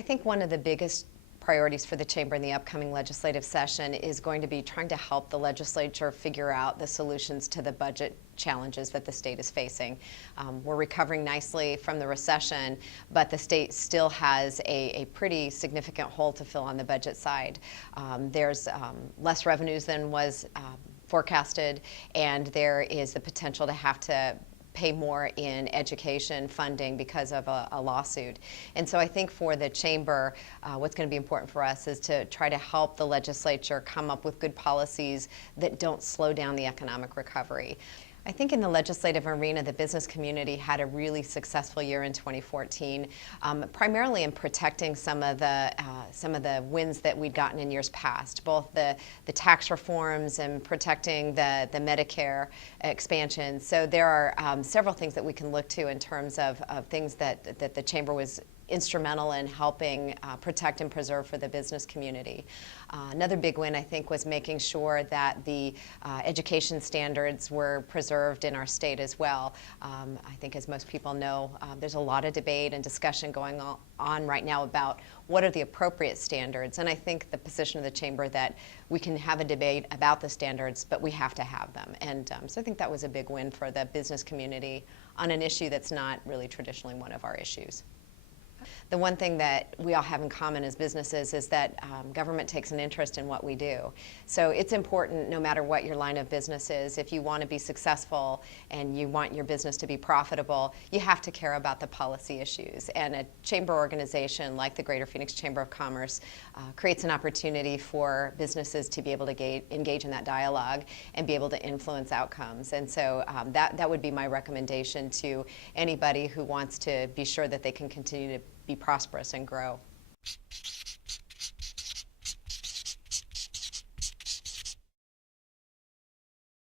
I think one of the biggest priorities for the Chamber in the upcoming legislative session is going to be trying to help the legislature figure out the solutions to the budget challenges that the state is facing. We're recovering nicely from the recession, but the state still has a pretty significant hole to fill on the budget side. There's less revenues than was forecasted, and there is the potential to have to pay more in education funding because of a lawsuit. And so I think for the Chamber, what's going to be important for us is to try to help the legislature come up with good policies that don't slow down the economic recovery. I think in the legislative arena, the business community had a really successful year in 2014, primarily in protecting some of the wins that we'd gotten in years past, both the tax reforms and protecting the Medicare expansion. So there are several things that we can look to in terms of things that the Chamber was instrumental in helping protect and preserve for the business community. Another big win, I think, was making sure that the education standards were preserved in our state as well. I think, as most people know, there's a lot of debate and discussion going on right now about what are the appropriate standards. And I think the position of the Chamber that we can have a debate about the standards, but we have to have them. And so I think that was a big win for the business community on an issue that's not really traditionally one of our issues. The one thing that we all have in common as businesses is that government takes an interest in what we do. So it's important, no matter what your line of business is, if you want to be successful and you want your business to be profitable, you have to care about the policy issues. And a chamber organization like the Greater Phoenix Chamber of Commerce creates an opportunity for businesses to be able to engage in that dialogue and be able to influence outcomes. And so that would be my recommendation to anybody who wants to be sure that they can continue to be prosperous and grow.